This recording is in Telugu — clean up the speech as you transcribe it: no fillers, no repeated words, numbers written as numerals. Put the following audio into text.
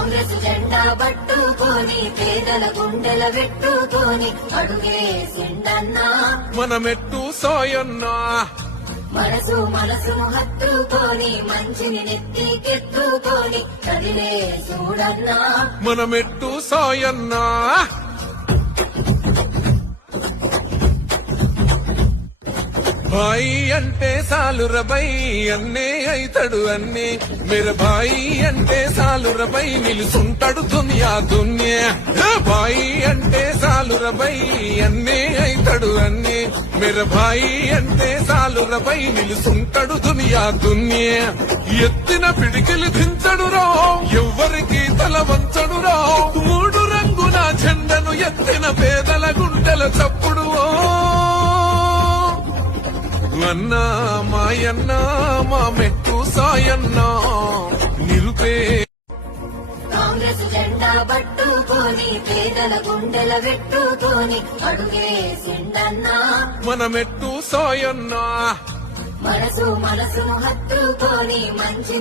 కాంగ్రెస్ జెండా పట్టుకొని పేదల గుండెల పెట్టుకొని అడుగేసిండన్నా మనమెట్టు సాయన్నా మనసును హత్తుకొని మంచిని నెత్తికెత్తుకొని కదిలే చూడన్నా మనమెట్టు సాయన్నా భాయి అంటే సాలురబై అన్నే అయితడు అన్నే మేర భాయి అంటే సాలురబై నిలుసుంటాడు దునియా దున్యా భాయి అంటే సాలురబై అన్నే అయితడు అన్నే మేర భాయి అంటే సాలురబై నిలుసుంటాడు దునియా దున్యా ఎత్తిన పిడికిలు దించడురా ఎవ్వరికి తల వంచడురా మూడు రంగుల జెండను ఎత్తిన పేదల గుండెల చప్పుడు అన్నా మాయన్నా మా మెట్టు సాయన్నా నిరుపే కాంగ్రెస్ జెండా పట్టుకొని పేదల గుండెల పెట్టుకొని అడుగేసిండన్నా మనమెట్టు సాయన్నా మనసును హత్తుకొని మంచి